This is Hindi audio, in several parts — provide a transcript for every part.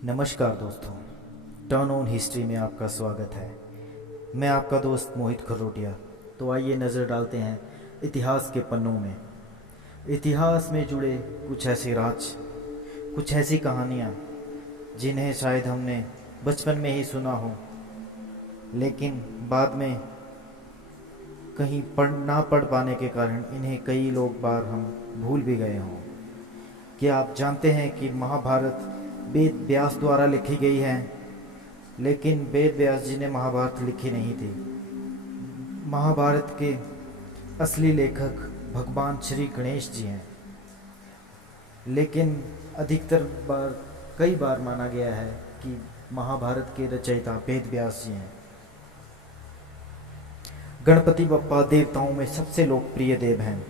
नमस्कार दोस्तों, टर्न ऑन हिस्ट्री में आपका स्वागत है। मैं आपका दोस्त मोहित खरोटिया। तो आइए नज़र डालते हैं इतिहास के पन्नों में। इतिहास में जुड़े कुछ ऐसे राज, कुछ ऐसी कहानियाँ जिन्हें शायद हमने बचपन में ही सुना हो, लेकिन बाद में कहीं ना पढ़ पाने के कारण इन्हें कई लोग बार हम भूल भी गए हों। क्या आप जानते हैं कि महाभारत वेद व्यास द्वारा लिखी गई है, लेकिन वेद व्यास जी ने महाभारत लिखी नहीं थी। महाभारत के असली लेखक भगवान श्री गणेश जी हैं, लेकिन अधिकतर बार कई बार माना गया है कि महाभारत के रचयिता वेद व्यास जी हैं। गणपति बप्पा देवताओं में सबसे लोकप्रिय देव हैं,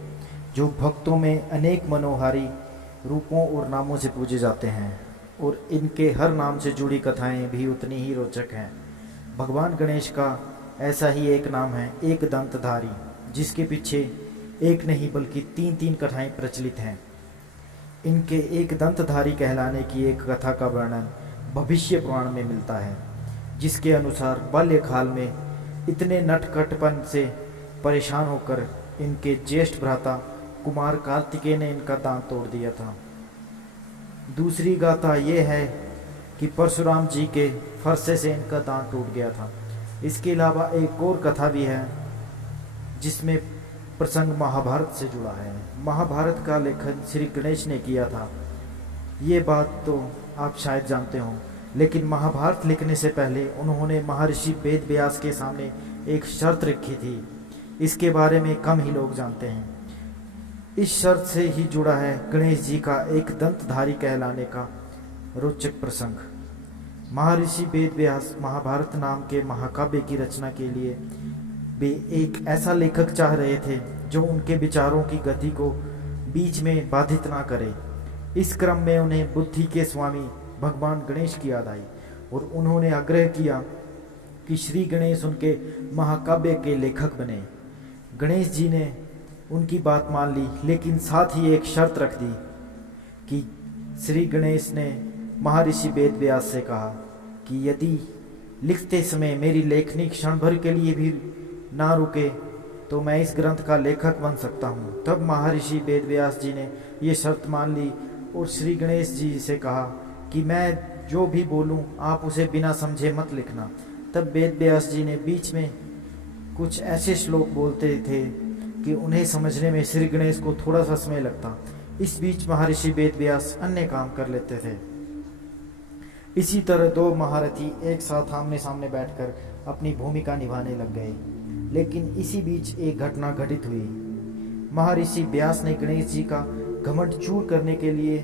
जो भक्तों में अनेक मनोहारी रूपों और नामों से पूजे जाते हैं, और इनके हर नाम से जुड़ी कथाएं भी उतनी ही रोचक हैं। भगवान गणेश का ऐसा ही एक नाम है, एक दंतधारी, जिसके पीछे एक नहीं बल्कि तीन तीन कथाएं प्रचलित हैं। इनके एक दंतधारी कहलाने की एक कथा का वर्णन भविष्य पुराण में मिलता है, जिसके अनुसार बाल्यकाल में इतने नटखटपन से परेशान होकर इनके ज्येष्ठ भ्राता कुमार कार्तिकेय ने इनका दांत तोड़ दिया था। दूसरी गाथा ये है कि परशुराम जी के फरसे से इनका दांत टूट गया था। इसके अलावा एक और कथा भी है जिसमें प्रसंग महाभारत से जुड़ा है। महाभारत का लेखन श्री गणेश ने किया था, ये बात तो आप शायद जानते हो, लेकिन महाभारत लिखने से पहले उन्होंने महर्षि वेद व्यास के सामने एक शर्त रखी थी। इसके बारे में कम ही लोग जानते हैं। इस शर्त से ही जुड़ा है गणेश जी का एक दंतधारी कहलाने का रोचक प्रसंग। महर्षि वेद व्यास महाभारत नाम के महाकाव्य की रचना के लिए वे एक ऐसा लेखक चाह रहे थे जो उनके विचारों की गति को बीच में बाधित ना करे। इस क्रम में उन्हें बुद्धि के स्वामी भगवान गणेश की याद आई, और उन्होंने आग्रह किया कि श्री गणेश उनके महाकाव्य के लेखक बने। गणेश जी ने उनकी बात मान ली, लेकिन साथ ही एक शर्त रख दी कि श्री गणेश ने महर्षि वेद व्यास से कहा कि यदि लिखते समय मेरी लेखनी क्षण भर के लिए भी ना रुके तो मैं इस ग्रंथ का लेखक बन सकता हूँ। तब महर्षि वेद व्यास जी ने ये शर्त मान ली और श्री गणेश जी से कहा कि मैं जो भी बोलूँ आप उसे बिना समझे मत लिखना। तब वेद व्यास जी ने बीच में कुछ ऐसे श्लोक बोलते थे कि उन्हें समझने में श्री गणेश को थोड़ा सा समय लगता। इस बीच महर्षि वेद व्यास अन्य काम कर लेते थे। इसी तरह दो महारथी एक साथ आमने सामने बैठकर अपनी भूमिका निभाने लग गए, लेकिन इसी बीच एक घटना घटित हुई। महर्षि व्यास ने गणेश जी का घमंड चूर करने के लिए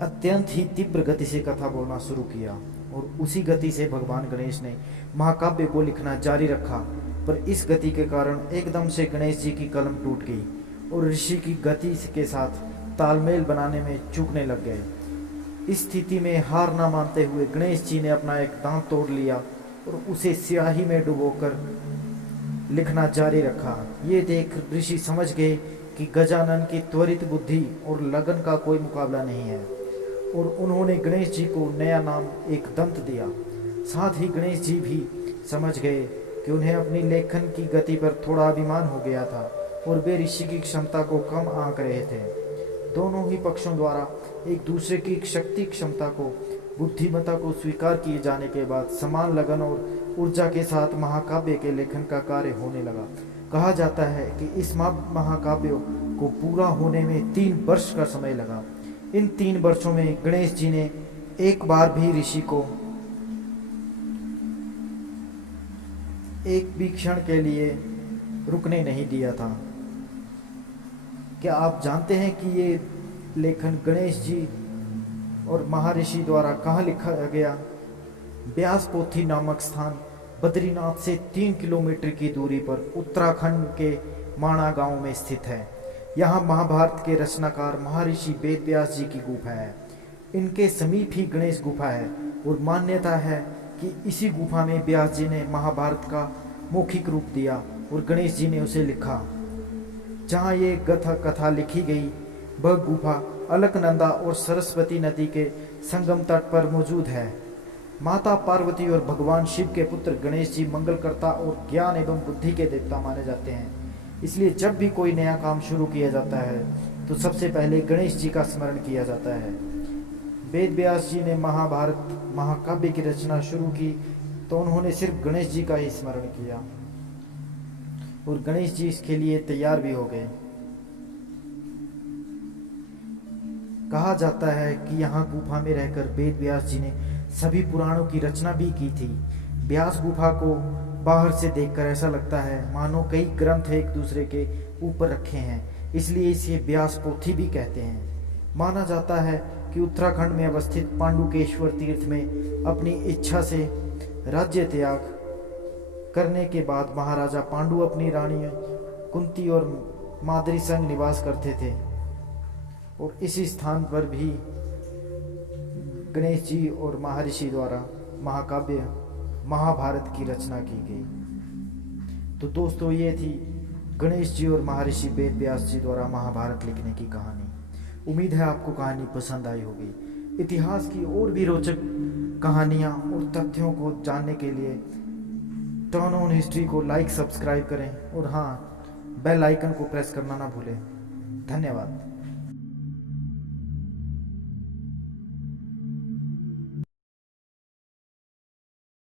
अत्यंत ही तीव्र गति से कथा बोलना शुरू किया, और उसी गति से भगवान गणेश ने महाकाव्य को लिखना जारी रखा। पर इस गति के कारण एकदम से गणेश जी की कलम टूट गई और ऋषि की गति के साथ तालमेल बनाने में चूकने लग गए। इस स्थिति में हार ना मानते हुए गणेश जी ने अपना एक दांत तोड़ लिया और उसे स्याही में डुबोकर लिखना जारी रखा। ये देख ऋषि समझ गए कि गजानन की त्वरित बुद्धि और लगन का कोई मुकाबला नहीं है, और उन्होंने गणेश जी को नया नाम एक दंत दिया। साथ ही गणेश जी भी समझ गए कि उन्हें अपनी लेखन की गति पर थोड़ा अभिमान हो गया था, और वे ऋषि की क्षमता को कम आंक रहे थे। दोनों ही पक्षों द्वारा एक दूसरे की शक्ति क्षमता को, बुद्धिमत्ता को स्वीकार किए जाने के बाद समान लगन और ऊर्जा के साथ महाकाव्य के लेखन का कार्य होने लगा। कहा जाता है कि इस महाकाव्य को पूरा होने में 3 वर्ष का समय लगा। इन 3 वर्षों में गणेश जी ने एक बार भी ऋषि को एक भी क्षण के लिए रुकने नहीं दिया था। क्या आप जानते हैं कि ये लेखन गणेश जी और महर्षि द्वारा कहाँ लिखा गया? व्यास पोथी नामक स्थान बद्रीनाथ से 3 किलोमीटर की दूरी पर उत्तराखंड के माणा गांव में स्थित है। यहाँ महाभारत के रचनाकार महर्षि वेद व्यास जी की गुफा है। इनके समीप ही गणेश गुफा है, और मान्यता है कि इसी गुफा में व्यास जी ने महाभारत का मौखिक रूप दिया और गणेश जी ने उसे लिखा। जहाँ ये कथा लिखी गई वह गुफा अलकनंदा और सरस्वती नदी के संगम तट पर मौजूद है। माता पार्वती और भगवान शिव के पुत्र गणेश जी मंगलकर्ता और ज्ञान एवं बुद्धि के देवता माने जाते हैं। इसलिए जब भी कोई नया काम शुरू किया जाता है तो सबसे पहले गणेश जी का स्मरण किया जाता है। वेद व्यास जी ने महाभारत महाकाव्य की रचना शुरू की तो उन्होंने सिर्फ गणेश जी का ही स्मरण किया और गणेश जी इसके लिए तैयार भी हो गए। कहा जाता है कि यहाँ गुफा में रहकर वेद व्यास जी ने सभी पुराणों की रचना भी की थी। व्यास गुफा को बाहर से देखकर ऐसा लगता है मानो कई ग्रंथ एक दूसरे के ऊपर रखे हैं, इसलिए इसे व्यास पोथी भी कहते हैं। माना जाता है कि उत्तराखंड में अवस्थित पांडुकेश्वर तीर्थ में अपनी इच्छा से राज्य त्याग करने के बाद महाराजा पांडु अपनी रानी कुंती और माद्री संग निवास करते थे और इसी स्थान पर भी गणेश जी और महर्षि द्वारा महाकाव्य महाभारत की रचना की गई। तो दोस्तों, ये थी गणेश जी और महर्षि वेद व्यास जी द्वारा महाभारत लिखने की कहानी। उम्मीद है आपको कहानी पसंद आई होगी। इतिहास की और भी रोचक कहानियाँ और तथ्यों को जानने के लिए टर्न ऑन हिस्ट्री को लाइक सब्सक्राइब करें और हाँ, बेल आइकन को प्रेस करना ना भूलें। धन्यवाद।